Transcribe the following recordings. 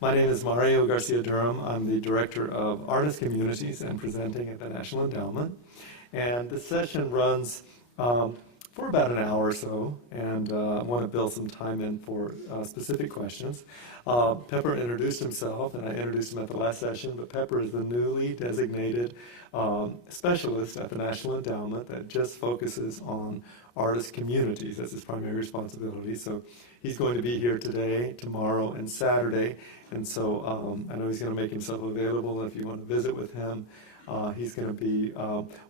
My name is Mario Garcia Durham. I'm the Director of Artist Communities and presenting at the National Endowment. And this session runs for about an hour or so, and I want to build some time in for specific questions. Pepper introduced himself, and I introduced him at the last session, but Pepper is the newly designated specialist at the National Endowment that just focuses on artist communities. That's his primary responsibility. So he's going to be here today, tomorrow, and Saturday, and so I know he's going to make himself available if you want to visit with him. He's going to be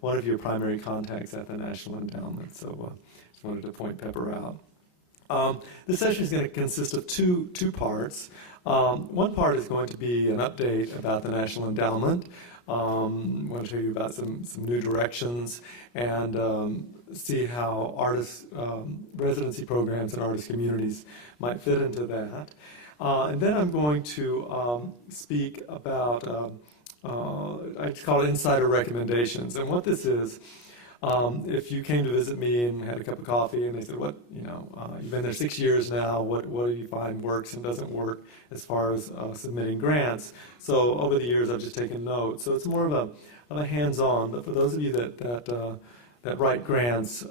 one of your primary contacts at the National Endowment, so just wanted to point Pepper out. This session is going to consist of two parts. One part is going to be an update about the National Endowment. I want to tell you about some new directions and see how artist residency programs and artist communities might fit into that. And then I'm going to speak about I just call it insider recommendations. And what this is, if you came to visit me and had a cup of coffee and they said, you've been there 6 years now, what do you find works and doesn't work as far as submitting grants? So over the years, I've just taken notes. So it's more of a hands-on, but for those of you that write grants,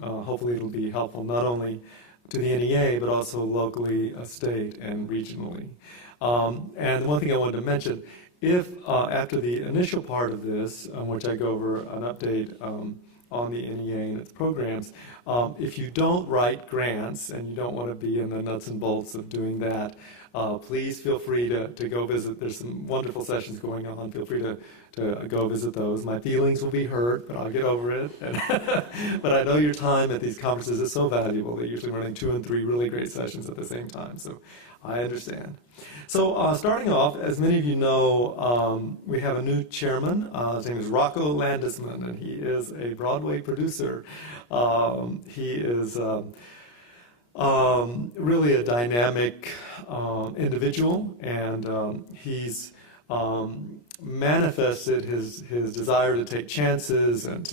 hopefully it'll be helpful not only to the NEA, but also locally, state, and regionally. And one thing I wanted to mention, if after the initial part of this, which I go over an update on the NEA and its programs, if you don't write grants and you don't want to be in the nuts and bolts of doing that, please feel free to go visit. There's some wonderful sessions going on. Feel free to go visit those. My feelings will be hurt, but I'll get over it. But I know your time at these conferences is so valuable. They're usually running 2 and 3 really great sessions at the same time, so I understand. So starting off, as many of you know, we have a new chairman. His name is Rocco Landesman, and he is a Broadway producer. He is really a dynamic individual, and he's manifested his desire to take chances and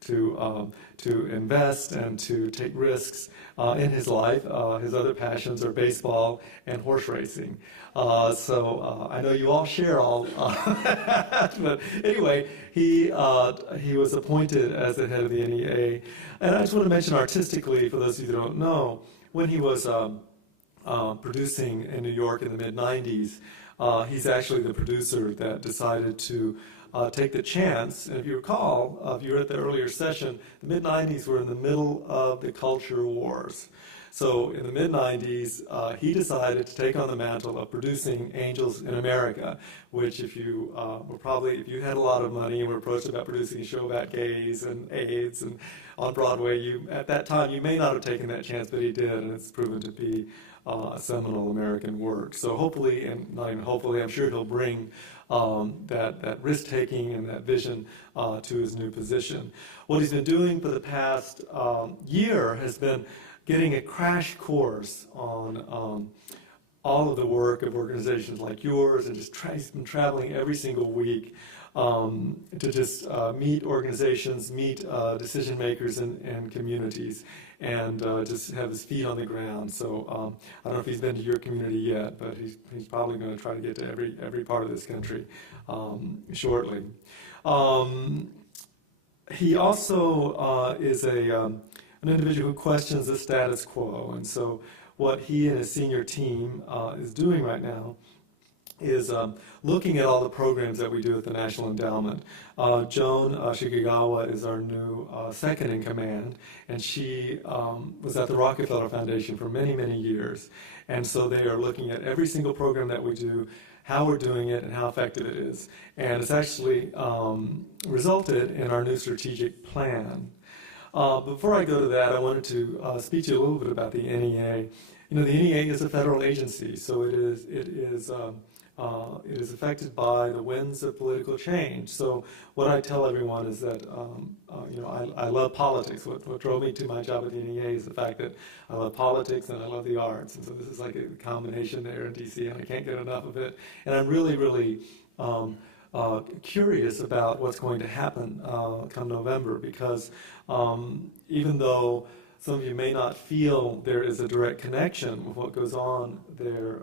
to invest and to take risks in his life. His other passions are baseball and horse racing. So I know you all share all that, but anyway, he was appointed as the head of the NEA. And I just want to mention artistically, for those of you that don't know, when he was producing in New York in the mid-90s, he's actually the producer that decided to take the chance. And if you recall, if you were at the earlier session, the mid-90s were in the middle of the culture wars. So in the mid-90s, he decided to take on the mantle of producing Angels in America, which if you if you had a lot of money and were approached about producing a show about gays and AIDS and on Broadway, at that time, you may not have taken that chance, but he did, and it's proven to be a seminal American work. So hopefully, and not even hopefully, I'm sure he'll bring that risk-taking and that vision to his new position. What he's been doing for the past year has been getting a crash course on all of the work of organizations like yours, and he's been traveling every single week to just meet organizations, meet decision makers and communities, and just have his feet on the ground. So I don't know if he's been to your community yet, but he's probably going to try to get to every part of this country shortly. He also is an individual who questions the status quo, and so what he and his senior team is doing right now is looking at all the programs that we do at the National Endowment. Joan Shigegawa is our new second in command, and she was at the Rockefeller Foundation for many, many years. And so they are looking at every single program that we do, how we're doing it, and how effective it is. And it's actually resulted in our new strategic plan. Before I go to that, I wanted to speak to you a little bit about the NEA. You know, the NEA is a federal agency, so it is affected by the winds of political change. So what I tell everyone is that, I love politics. What drove me to my job at the NEA is the fact that I love politics and I love the arts. And so this is like a combination there in DC, and I can't get enough of it. And I'm really, really curious about what's going to happen come November, because even though some of you may not feel there is a direct connection with what goes on there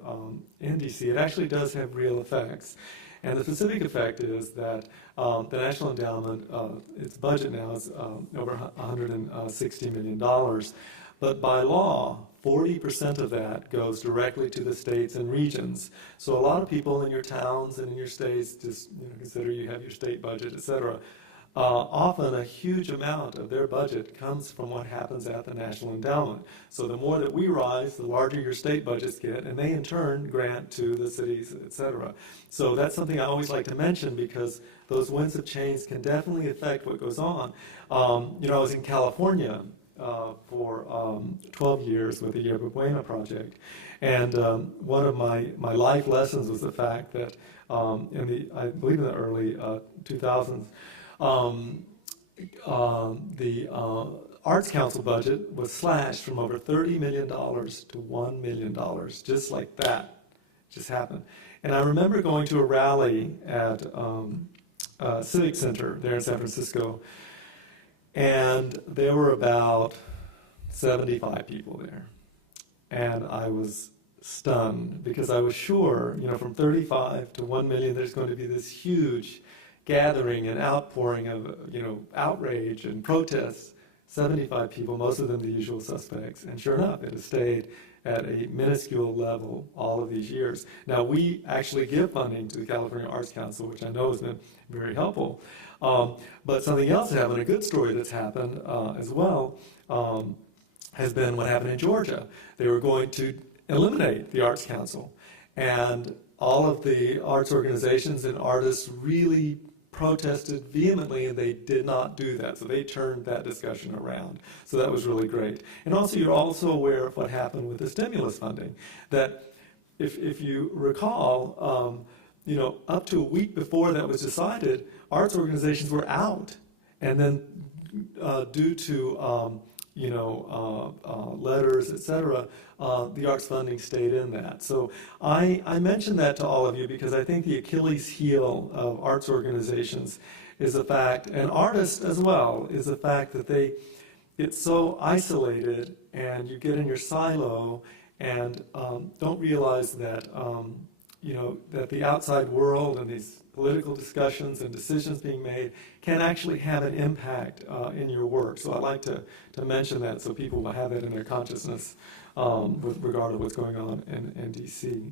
in DC. It actually does have real effects. And the specific effect is that the National Endowment, its budget now is over $160 million. But by law, 40% of that goes directly to the states and regions. So a lot of people in your towns and in your states just consider you have your state budget, et cetera. Often a huge amount of their budget comes from what happens at the National Endowment. So the more that we rise, the larger your state budgets get, and they in turn grant to the cities, et cetera. So that's something I always like to mention because those winds of change can definitely affect what goes on. I was in California for 12 years with the Yerba Buena project. And one of my life lessons was the fact that I believe in the early 2000s, the Arts Council budget was slashed from over $30 million to $1 million, just like that. Just happened. And I remember going to a rally at Civic Center there in San Francisco, and there were about 75 people there. And I was stunned because I was sure, from 35 to 1 million, there's going to be this huge gathering and outpouring of, outrage and protests. 75 people, most of them the usual suspects. And sure enough, it has stayed at a minuscule level all of these years. Now, we actually give funding to the California Arts Council, which I know has been very helpful. But something else that happened, a good story that's happened as well, has been what happened in Georgia. They were going to eliminate the Arts Council. And all of the arts organizations and artists really protested vehemently, and they did not do that. So they turned that discussion around. So that was really great. And also, you're also aware of what happened with the stimulus funding. That if you recall, up to a week before that was decided, arts organizations were out. And then due to letters, et cetera, the arts funding stayed in that. So I mention that to all of you because I think the Achilles heel of arts organizations is the fact, and artists as well, is the fact that it's so isolated and you get in your silo and don't realize that, that the outside world and these political discussions and decisions being made can actually have an impact in your work. So I like to mention that so people will have that in their consciousness with regard to what's going on in DC.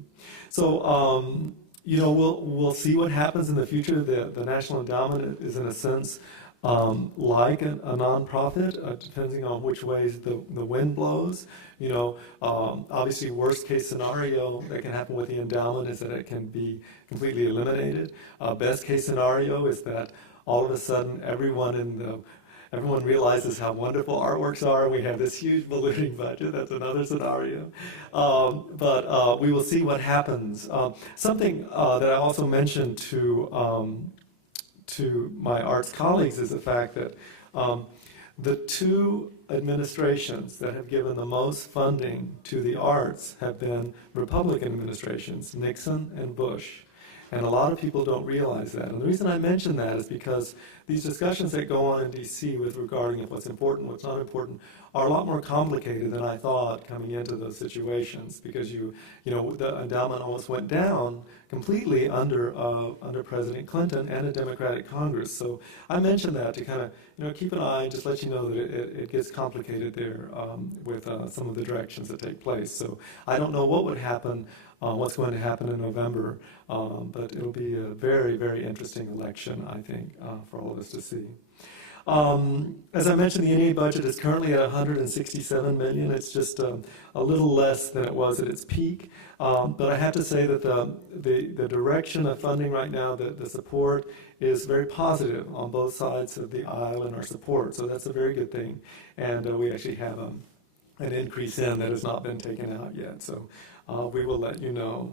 So, we'll see what happens in the future. The National Endowment is, in a sense, like a nonprofit, depending on which ways the wind blows. Obviously, worst case scenario that can happen with the endowment is that it can be completely eliminated. Best case scenario is that all of a sudden everyone realizes how wonderful artworks are. We have this huge ballooning budget. That's another scenario. But we will see what happens. Something that I also mentioned to my arts colleagues is the fact that the two administrations that have given the most funding to the arts have been Republican administrations, Nixon and Bush. And a lot of people don't realize that. And the reason I mention that is because these discussions that go on in DC with regarding what's important, what's not important, are a lot more complicated than I thought coming into those situations. Because the endowment almost went down completely under President Clinton and a Democratic Congress. So I mention that to kind of keep an eye, just let you know that it gets complicated there with some of the directions that take place. So I don't know what would happen. What's going to happen in November, but it'll be a very, very interesting election, I think, for all of us to see. As I mentioned, the NEA budget is currently at $167 million. It's just a little less than it was at its peak. But I have to say that the direction of funding right now, the support is very positive on both sides of the aisle in our support. So that's a very good thing. And we actually have an increase in that has not been taken out yet. So we will let you know